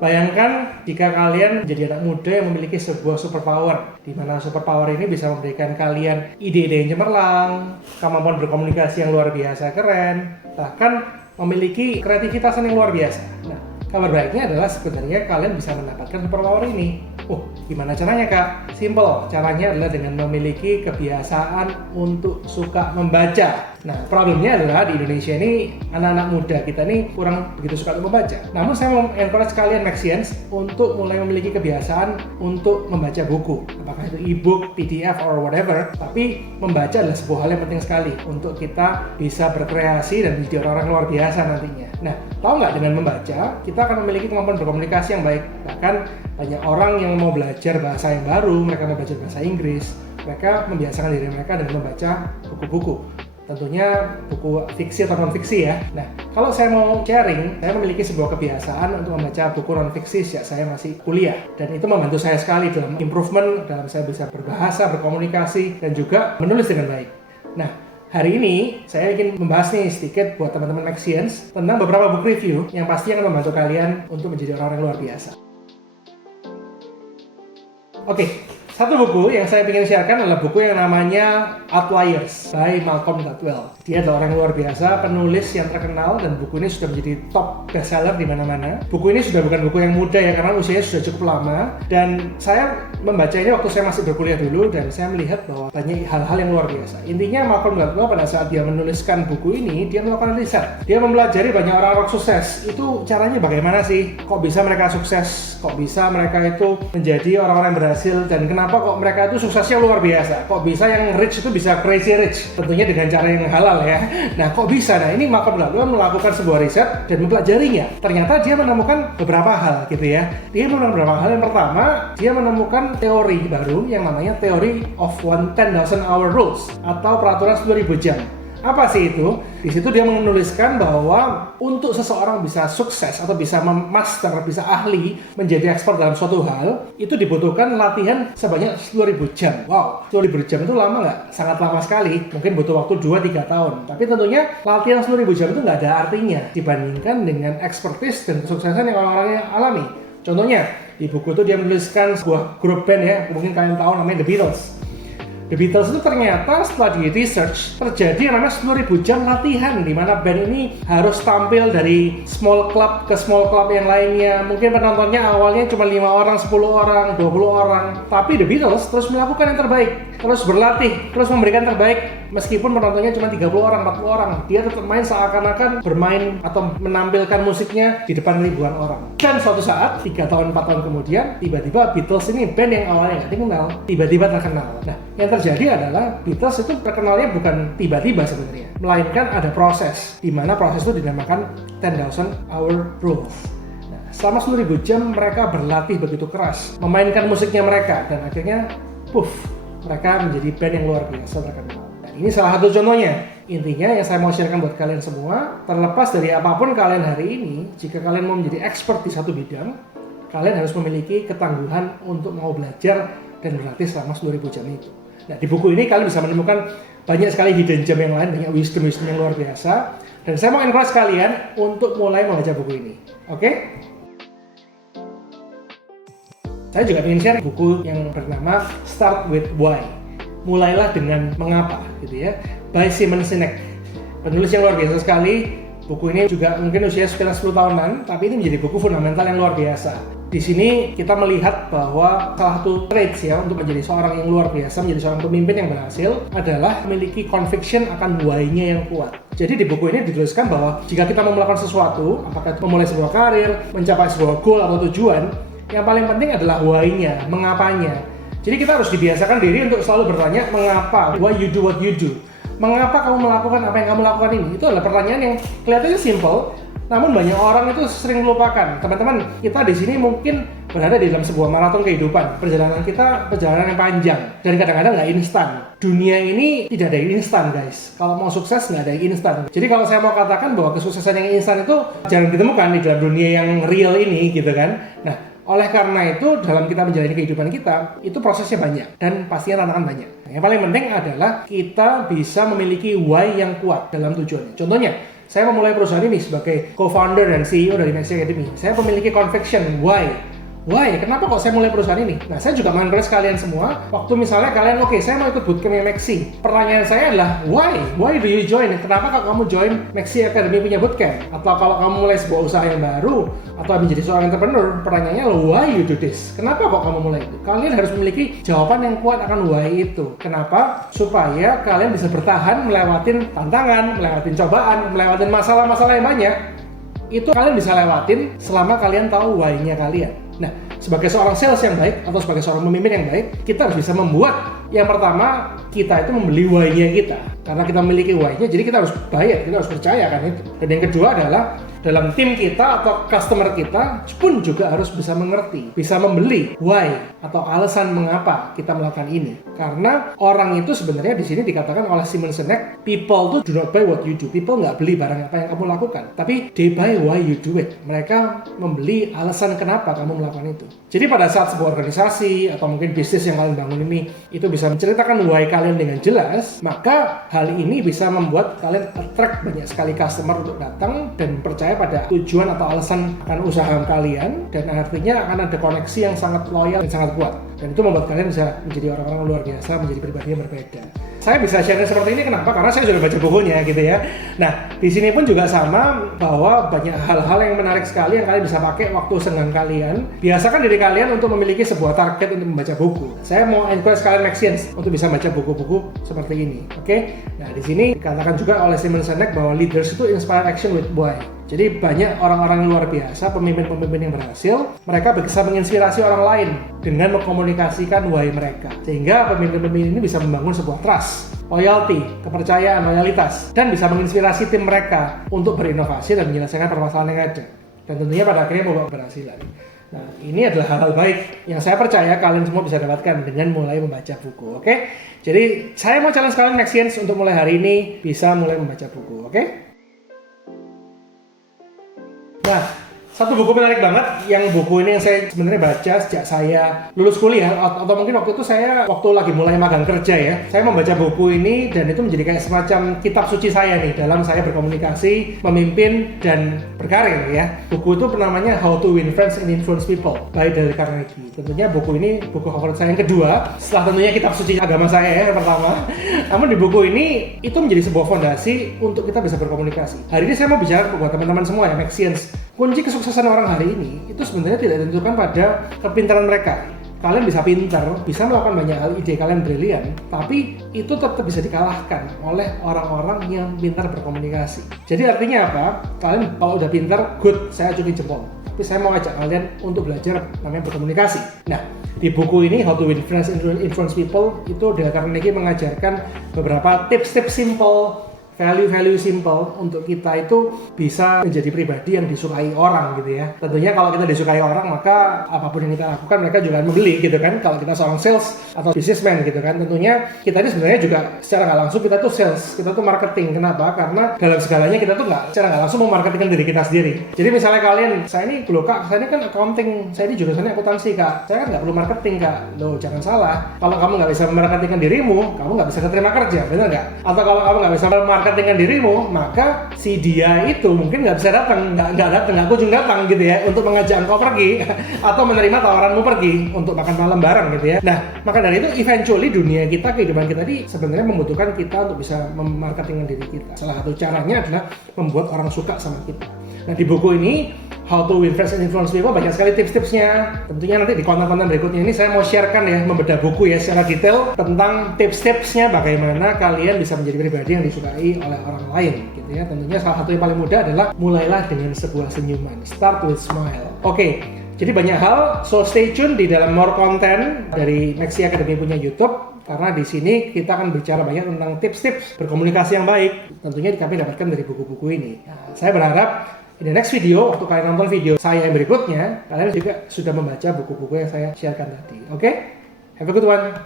Bayangkan jika kalian menjadi anak muda yang memiliki sebuah superpower, di mana superpower ini bisa memberikan kalian ide-ide yang cemerlang, kemampuan berkomunikasi yang luar biasa keren, bahkan memiliki kreativitas yang luar biasa. Nah, kabar baiknya adalah sebenarnya kalian bisa mendapatkan superpower ini. Oh, gimana caranya Kak? Simple, caranya adalah dengan memiliki kebiasaan untuk suka membaca. Nah, problemnya adalah di Indonesia ini anak-anak muda kita ini kurang begitu suka untuk membaca. Namun saya mau encourage kalian Maxians untuk mulai memiliki kebiasaan untuk membaca buku. Apakah itu e-book, PDF, or whatever. Tapi membaca adalah sebuah hal yang penting sekali untuk kita bisa berkreasi dan menjadi orang-orang luar biasa nantinya. Nah, tahu nggak, dengan membaca kita akan memiliki kemampuan berkomunikasi yang baik. Bahkan banyak orang yang mau belajar bahasa yang baru, mereka mau belajar bahasa Inggris, mereka membiasakan diri mereka dengan membaca buku-buku. Tentunya buku fiksi atau non-fiksi ya. Nah, kalau saya mau sharing, saya memiliki sebuah kebiasaan untuk membaca buku non-fiksi sejak saya masih kuliah. Dan itu membantu saya sekali dalam improvement, dalam saya bisa berbahasa, berkomunikasi, dan juga menulis dengan baik. Nah, hari ini saya ingin membahas nih sedikit buat teman-teman Maxians tentang beberapa buku review yang pasti akan membantu kalian untuk menjadi orang yang luar biasa. Oke, satu buku yang saya ingin sharekan adalah buku yang namanya Outliers by Malcolm Gladwell. Dia adalah orang yang luar biasa, penulis yang terkenal, dan buku ini sudah menjadi top bestseller di mana-mana. Buku ini sudah bukan buku yang muda ya, karena usianya sudah cukup lama. Dan saya membaca ini waktu saya masih berkuliah dulu, dan saya melihat bahwa banyak hal-hal yang luar biasa. Intinya Malcolm Gladwell pada saat dia menuliskan buku ini, dia melakukan riset. Dia mempelajari banyak orang-orang sukses. Itu caranya bagaimana sih? Kok bisa mereka sukses? Kok bisa mereka itu menjadi orang-orang yang berhasil? Dan kenapa kok mereka itu suksesnya luar biasa? Kok bisa yang rich itu bisa crazy rich? Tentunya dengan cara yang halal ya. Nah, kok bisa? Nah, ini Malcolm Gladwell melakukan sebuah riset dan mempelajarinya. Ternyata dia menemukan beberapa hal gitu ya. Dia menemukan beberapa hal. Yang pertama, dia menemukan teori baru yang namanya Theory of 10,000 Hour Rules atau peraturan 10.000 jam. Apa sih itu? Di situ dia menuliskan bahwa untuk seseorang bisa sukses atau bisa master, bisa ahli, menjadi expert dalam suatu hal, itu dibutuhkan latihan sebanyak 10.000 jam. Wow, 10.000 jam itu lama nggak? Sangat lama sekali. Mungkin butuh waktu 2-3 tahun. Tapi tentunya latihan 10.000 jam itu nggak ada artinya dibandingkan dengan expertise dan kesuksesan yang orang-orang alami. Contohnya, di buku itu dia menuliskan sebuah grup band ya, mungkin kalian tahu namanya The Beatles. The Beatles itu ternyata setelah di research terjadi yang namanya 10.000 jam latihan, di mana band ini harus tampil dari small club ke small club yang lainnya. Mungkin penontonnya awalnya cuma 5 orang, 10 orang, 20 orang. Tapi The Beatles terus melakukan yang terbaik, terus berlatih, terus memberikan terbaik. Meskipun penontonnya cuma 30 orang, 40 orang, dia tetap main seakan-akan bermain atau menampilkan musiknya di depan ribuan orang. Dan suatu saat, 3 tahun, 4 tahun kemudian, tiba-tiba Beatles ini band yang awalnya nggak dikenal, tiba-tiba terkenal. Nah, yang terjadi adalah Beatles itu terkenalnya bukan tiba-tiba sebenarnya, melainkan ada proses, di mana proses itu dinamakan 10,000 Hour Rules. Nah, selama 10.000 jam mereka berlatih begitu keras, memainkan musiknya mereka, dan akhirnya, mereka menjadi band yang luar biasa terkenal. Nah, ini salah satu contohnya. Intinya yang saya mau sharekan buat kalian semua, terlepas dari apapun kalian hari ini, jika kalian mau menjadi expert di satu bidang, kalian harus memiliki ketangguhan untuk mau belajar dan berlatih selama 10.000 jam itu. Nah, di buku ini kalian bisa menemukan banyak sekali hidden gem yang lain, banyak wisdom yang luar biasa. Dan saya mau encourage kalian untuk mulai membaca buku ini. Oke? Saya juga ingin share buku yang bernama Start with Why. Mulailah dengan mengapa, gitu ya. By Simon Sinek. Penulis yang luar biasa sekali. Buku ini juga mungkin usia sekitar 10 tahunan, tapi ini menjadi buku fundamental yang luar biasa. Di sini kita melihat bahwa salah satu traits ya untuk menjadi seorang yang luar biasa, menjadi seorang pemimpin yang berhasil adalah memiliki conviction akan why-nya yang kuat. Jadi di buku ini dituliskan bahwa jika kita mau melakukan sesuatu, apakah itu memulai sebuah karir, mencapai sebuah goal atau tujuan, yang paling penting adalah why-nya, mengapanya. Jadi kita harus dibiasakan diri untuk selalu bertanya mengapa, why you do what you do. Mengapa kamu melakukan apa yang kamu lakukan ini? Itu adalah pertanyaan yang kelihatannya simple, namun banyak orang itu sering melupakan. Teman-teman, kita di sini mungkin berada di dalam sebuah maraton kehidupan. Perjalanan kita perjalanan yang panjang dan kadang-kadang nggak instan. Dunia ini tidak ada yang instan, guys. Kalau mau sukses nggak ada yang instan. Jadi kalau saya mau katakan bahwa kesuksesan yang instan itu jarang ditemukan di dalam dunia yang real ini, gitu kan? Nah, oleh karena itu, dalam kita menjalani kehidupan kita, itu prosesnya banyak dan pastinya tantangan banyak. Yang paling penting adalah kita bisa memiliki why yang kuat dalam tujuannya. Contohnya, saya memulai perusahaan ini sebagai co-founder dan CEO dari Maxi Academy. Saya memiliki conviction, why? Why? Kenapa kok saya mulai perusahaan ini? Nah, saya juga mengencourage kalian semua, waktu misalnya kalian, oke, saya mau ikut bootcamp Maxi. Pertanyaan saya adalah, why? Why do you join? Kenapa kok kamu join Maxi Academy punya bootcamp? Atau kalau kamu mulai sebuah usaha yang baru, atau menjadi seorang entrepreneur, pertanyaannya adalah, why you do this? Kenapa kok kamu mulai itu? Kalian harus memiliki jawaban yang kuat akan why itu. Kenapa? Supaya kalian bisa bertahan melewatin tantangan, melewatin cobaan, melewatin masalah-masalah yang banyak. Itu kalian bisa lewatin selama kalian tahu why-nya kalian. Nah, sebagai seorang sales yang baik atau sebagai seorang pemimpin yang baik, kita harus bisa membuat yang pertama, kita itu membeli why-nya kita. Karena kita memiliki why-nya, jadi kita harus bayar, kita harus percaya kan itu. Dan yang kedua adalah dalam tim kita atau customer kita pun juga harus bisa mengerti, bisa membeli why atau alasan mengapa kita melakukan ini. Karena orang itu sebenarnya di sini dikatakan oleh Simon Sinek, people tuh do not buy what you do. People nggak beli barang apa yang kamu lakukan, tapi they buy why you do it. Mereka membeli alasan kenapa kamu melakukan itu. Jadi pada saat sebuah organisasi atau mungkin bisnis yang kalian bangun ini itu bisa menceritakan why kalian dengan jelas, maka hal ini bisa membuat kalian attract banyak sekali customer untuk datang dan percaya pada tujuan atau alasan akan usaha kalian, dan artinya akan ada koneksi yang sangat loyal dan sangat kuat, dan itu membuat kalian bisa menjadi orang-orang luar biasa, menjadi pribadi yang berbeda. Saya bisa share seperti ini kenapa? Karena saya sudah baca bukunya gitu ya. Nah, di sini pun juga sama, bahwa banyak hal-hal yang menarik sekali yang kalian bisa pakai waktu senggang kalian. Biasakan diri kalian untuk memiliki sebuah target untuk membaca buku. Saya mau encourage kalian Maxians untuk bisa baca buku-buku seperti ini. Oke? Nah, di sini dikatakan juga oleh Simon Sinek bahwa leaders itu inspire action with why. Jadi banyak orang-orang luar biasa, pemimpin-pemimpin yang berhasil, mereka bisa menginspirasi orang lain dengan mengkomunikasikan why mereka. Sehingga pemimpin-pemimpin ini bisa membangun sebuah trust, loyalty, kepercayaan, loyalitas, dan bisa menginspirasi tim mereka untuk berinovasi dan menyelesaikan permasalahan yang ada. Dan tentunya pada akhirnya membawa keberhasilan. Nah, ini adalah hal-hal baik yang saya percaya kalian semua bisa dapatkan dengan mulai membaca buku, oke? Jadi, saya mau challenge kalian Maxians untuk mulai hari ini bisa mulai membaca buku, oke? Nah, satu buku menarik banget, yang buku ini yang saya sebenarnya baca sejak saya lulus kuliah, atau mungkin waktu itu saya lagi mulai magang kerja ya. Saya membaca buku ini dan itu menjadi kayak semacam kitab suci saya nih dalam saya berkomunikasi, memimpin, dan berkarir ya. Buku itu namanya How to Win Friends and Influence People by Dale Carnegie. Tentunya buku ini buku favorit saya yang kedua, setelah tentunya kitab suci agama saya ya, yang pertama. Namun di buku ini itu menjadi sebuah fondasi untuk kita bisa berkomunikasi. Hari ini saya mau bicara buat teman-teman semua ya, Maxians. Kunci kesuksesan orang hari ini itu sebenarnya tidak ditentukan pada kepintaran mereka. Kalian bisa pintar, bisa melakukan banyak hal, ide kalian brilian, tapi itu tetap bisa dikalahkan oleh orang-orang yang pintar berkomunikasi. Jadi artinya apa? Kalian kalau udah pintar, good, saya acungi jempol. Tapi saya mau ajak kalian untuk belajar namanya berkomunikasi. Nah, di buku ini How to Win Friends and Influence People, itu Dale Carnegie mengajarkan beberapa tips-tips simple, value-value simple untuk kita itu bisa menjadi pribadi yang disukai orang gitu ya. Tentunya kalau kita disukai orang, maka apapun yang kita lakukan mereka juga akan membeli gitu kan. Kalau kita seorang sales atau businessman gitu kan, tentunya kita ini sebenarnya juga secara nggak langsung kita tuh sales, kita tuh marketing. Kenapa? Karena dalam segalanya kita tuh secara nggak langsung memarketingkan diri kita sendiri. Jadi misalnya kalian, saya ini loh kak, saya ini kan accounting, saya ini jurusannya akuntansi kak, saya kan nggak perlu marketing kak. Loh jangan salah, kalau kamu nggak bisa memarketingkan dirimu, kamu nggak bisa keterima kerja, benar nggak? Atau kalau kamu nggak bisa marketingkan dirimu, maka si dia itu mungkin nggak bisa datang, nggak kunjung datang gitu ya, untuk mengajak engkau pergi atau menerima tawaranmu pergi untuk makan malam bareng gitu ya. Nah, maka dari itu eventually dunia kita, kehidupan kita ini sebenarnya membutuhkan kita untuk bisa memarketingkan diri kita. Salah satu caranya adalah membuat orang suka sama kita. Nah, di buku ini How to Win Friends and Influence People banyak sekali tips-tipsnya. Tentunya nanti di konten-konten berikutnya ini saya mau sharekan ya, membedah buku ya secara detail tentang tips-tipsnya bagaimana kalian bisa menjadi pribadi yang disukai oleh orang lain gitu ya. Tentunya salah satu yang paling mudah adalah mulailah dengan sebuah senyuman. Start with smile. Oke, jadi banyak hal, so stay tune di dalam more content dari Maxi Academy punya YouTube. Karena di sini kita akan bicara banyak tentang tips-tips berkomunikasi yang baik. Tentunya kami dapatkan dari buku-buku ini. Nah, saya berharap di next video, waktu kalian nonton video saya yang berikutnya, kalian juga sudah membaca buku-buku yang saya sharekan tadi. Oke? Have a good one.